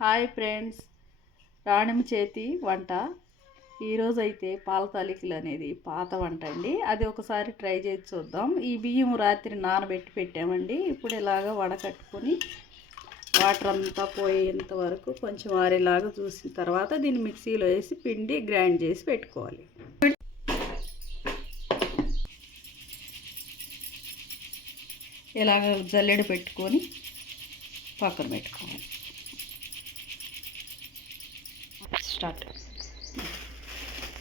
Hi friends, రాణిమ చేతి వంట. ఈరోజు అయితే పాల తాలికలు అనేది పాత వంట అండి. అది ఒకసారి ట్రై చేసి చూద్దాం. ఈ బియ్యం రాత్రి నానబెట్టి పెట్టామండి. ఇప్పుడు ఇలాగ వడకట్టుకొని వాటర్ అంతా పోయేంత వరకు కొంచెం ఆరేలాగా చూసిన తర్వాత దీన్ని మిక్సీలో వేసి పిండి గ్రైండ్ చేసి పెట్టుకోవాలి. ఇలాగ జల్లెడ పెట్టుకొని పక్కన పెట్టుకోవాలి. స్టార్ట్.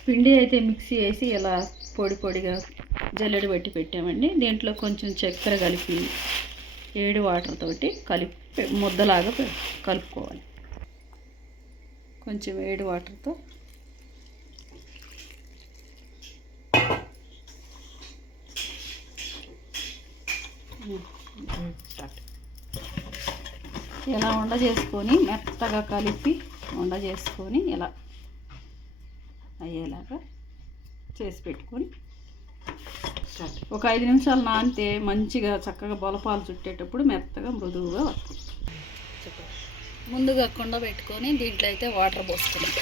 పిండి అయితే మిక్సీ వేసి ఇలా పొడి పొడిగా జల్లెడ పెట్టి పెట్టామండి. దీంట్లో కొంచెం చక్కెర కలిపి 7 వాటర్ తోటి కలిపి ముద్దలాగా కలుపుకోవాలి. కొంచెం 7 వాటర్తో స్టార్ట్. ఇలా ఉండ చేసుకొని మెత్తగా కలిపి ఉండ చేసుకొని ఇలా అయ్యేలాగా చేసి పెట్టుకొని ఒక 5 నిమిషాలు నానితే మంచిగా చక్కగా బొలపాలు చుట్టేటప్పుడు మెత్తగా మృదువుగా వస్తుంది. ముందుగా కుండ పెట్టుకొని దీంట్లో అయితే వాటర్ పోసుకున్నాం.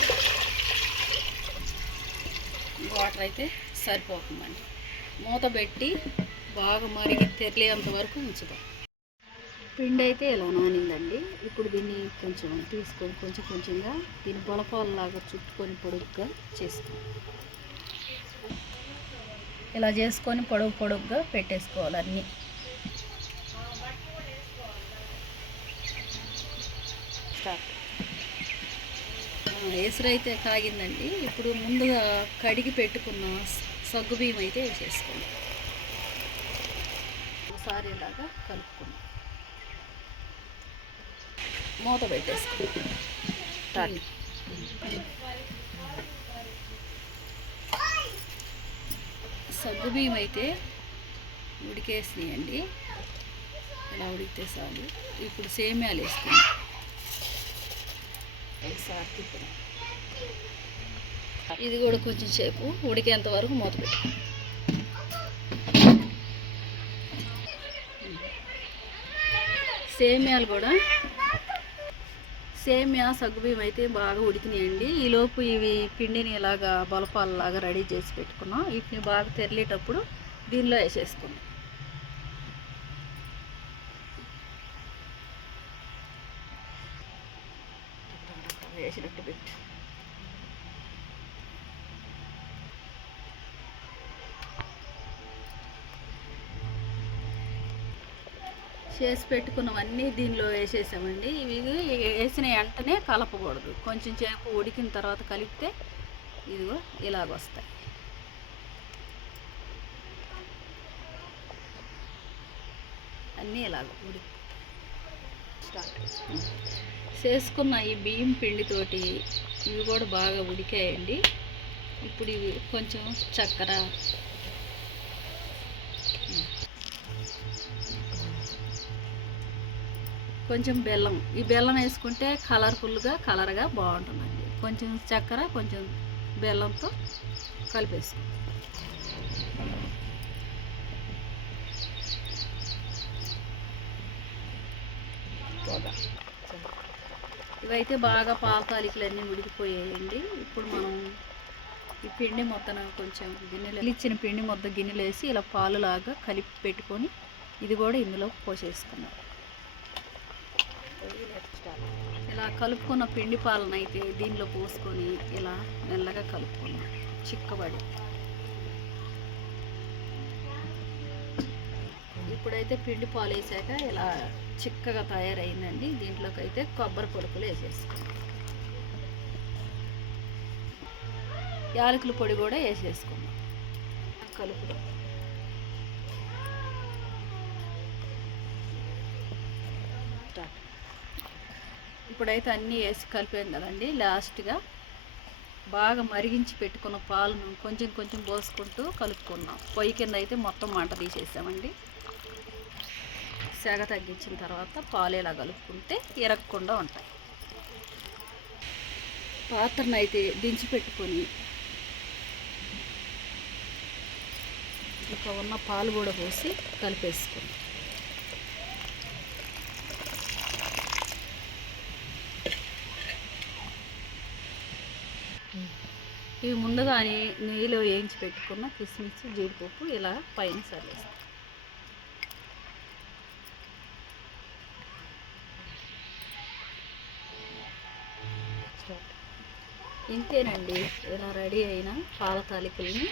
వాటర్ అయితే సరిపోతుందండి. మూత పెట్టి బాగా మరిగి తెరలేంత వరకు ఉంచుతాం. పిండి అయితే ఇలా నానిందండి. ఇప్పుడు దీన్ని కొంచెం తీసుకొని కొంచెం కొంచెంగా దీన్ని బొలపాలలాగా చుట్టుకొని పొడుగ్గా చేసుకోవాలి. ఇలా చేసుకొని పొడుగ్గా పెట్టేసుకోవాలి అన్నీ. స్టార్ట్. ఎసురైతే కాగిందండి. ఇప్పుడు ముందుగా కడిగి పెట్టుకున్న సగ్గుబియ్యం అయితే వేసేసుకోండి. ఒకసారి ఇలాగా కలుపుకుందాం. మూత పెట్టేసుకోండి. సగ్గుబియ్యం అయితే ఉడికేసినాయండి. ఇలా ఉడికితే చాలు. ఇప్పుడు సేమ్యాలు వేసుకుందాం. ఒకసారి తిప్పుదాం. ఇది కూడా కొంచెం సేపు ఉడికేంత వరకు మూత పెట్టుకోండి. సేమియా సగ్గుబియ్యం అయితే బాగా ఉడికినాయండి. ఈలోపు ఇవి పిండిని ఇలాగా బొలపాలలాగా రెడీ చేసి పెట్టుకున్నాం. వీటిని బాగా తెరలేటప్పుడు దీనిలో వేసేసుకున్నాం. వేసినట్టు పెట్టి చేసి పెట్టుకున్నవన్నీ దీనిలో వేసేసామండి. ఇవి వేసిన వెంటనే కలపకూడదు. కొంచెం సేపు ఉడికిన తర్వాత కలిపితే ఇదిగో ఇలాగొస్తాయి. అన్నీ ఇలాగ ఉడికి స్టార్ట్. చేసుకున్న ఈ బియ్యం పిండితోటి ఇవి కూడా బాగా ఉడికాయండి. ఇప్పుడు ఇవి కొంచెం చక్కెర, కొంచెం బెల్లం. ఈ బెల్లం వేసుకుంటే కలర్గా బాగుంటుందండి. కొంచెం చక్కెర కొంచెం బెల్లంతో కలిపేసుకోండి. ఇవైతే బాగా పాల తాలికలు అన్నీ ఉడికిపోయాయండి. ఇప్పుడు మనం ఈ పిండి మొత్తం కొంచెం గిన్నెలో ఇచ్చిన పిండి మొత్తం గిన్నెలో వేసి ఇలా పాలులాగా కలిపి పెట్టుకొని ఇది కూడా ఇందులో పోసేసుకున్నాం. ఇలా కలుపుకున్న పిండి పాలను అయితే దీనిలో పోసుకొని ఇలా మెల్లగా కలుపుకున్నాం. చిక్కబడి ఇప్పుడైతే పిండి పాలు వేసాక ఇలా చిక్కగా తయారైందండి. దీంట్లోకి అయితే కొబ్బరి పొలుపులు వేసేసుకున్నాం. యాలకుల పొడి కూడా వేసేసుకున్నాం. కలుపుదాం. ఇప్పుడైతే అన్నీ వేసి కలిపాం కదండి. లాస్ట్గా బాగా మరిగించి పెట్టుకున్న పాలను కొంచెం కొంచెం పోసుకుంటూ కలుపుకున్నాం. పొయ్యి కింద అయితే మొత్తం మంట తీసేసామండి. సెగ తగ్గించిన తర్వాత పాలు ఇలా కలుపుకుంటే ఇరగకుండా ఉంటాయి. పాత్రను అయితే దించి పెట్టుకొని ఇంకా ఉన్న పాలు కూడా పోసి కలిపేసుకున్నాం. ఇవి ముందుగానే నెయ్యిలో వేయించి పెట్టుకున్న కిస్మిస్ జీడిపప్పు ఇలా పైన సర్లేస్తాం. ఇంతేనండి, ఇలా రెడీ అయిన పాల తాలికల్ని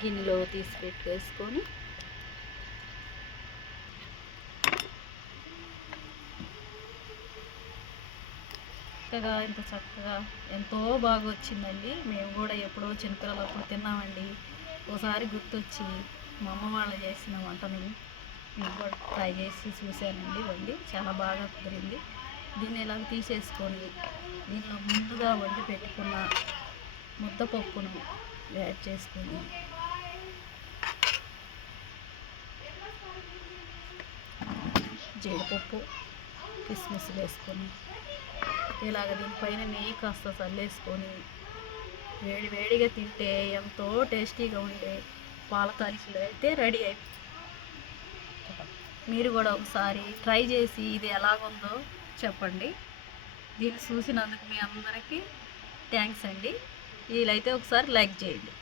గిన్నెలో తీసి పెట్టేసుకొని చక్కగా ఇంత చక్కగా ఎంతో బాగా వచ్చిందండి. మేము కూడా ఎప్పుడో చిన్నపిల్లలప్పుడు తిన్నామండి. ఒకసారి గుర్తొచ్చి మా అమ్మ వాళ్ళు చేసిన వంటని మీకు కూడా ట్రై చేసి చూశానండి. వండి చాలా బాగా కుదిరింది. దీన్ని ఇలా తీసేసుకొని దీనిలో ముందుగా వండి పెట్టుకున్న ముద్దపప్పును యాడ్ చేసుకొని జీడిపప్పు కిస్మిస్ వేసుకొని ఇలాగ దీనిపైన నెయ్యి కాస్త చల్లేసుకొని వేడిగా తింటే ఎంతో టేస్టీగా ఉండే పాల తాలికలు అయితే రెడీ అయిపోయి. మీరు కూడా ఒకసారి ట్రై చేసి ఇది ఎలాగుందో చెప్పండి. దీన్ని చూసినందుకు మీ అందరికీ థ్యాంక్స్ అండి. వీలైతే ఒకసారి లైక్ చేయండి.